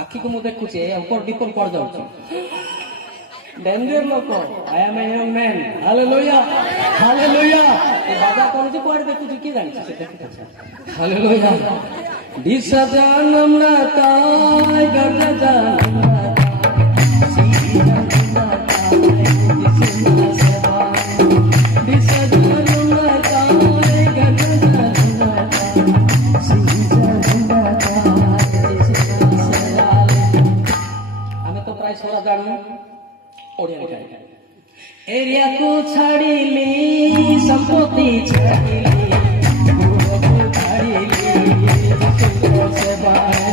ଆଖିକୁ ମୁଁ ଦେଖୁଛି ଉପର ଡିପର ପଡି ଯାଉଛି ଡେଞ୍ଜର ଲୋକ I am a young man hallelujah hallelujah ଏ ବାବା କରୁଛି କୁଆଡେ ଦେଖୁଛି କିଏ ଜାଣିଛି ସେ ଦେଖୁଛି ହାଲେଲୁୟା ଦିଶା ଜାନମ ନା ତାଇ ଗର୍ଜା ଜାନମ ନା ତାଇ ସିଧା ନା ତାଇ ଦିଶା ସେବା ଦିଶା ଜାନମ ନା ତାଇ ଗର୍ଜା ଜାନମ ନା ତାଇ ସିଧା ନା ତାଇ ଦିଶା ସେବା ଆମେ ତ ପ୍ରାୟ ସରା ଜାଣୁ ओडिया एरिया को छाड़िली संपत्ति छाड़िली छाड़िली सेवा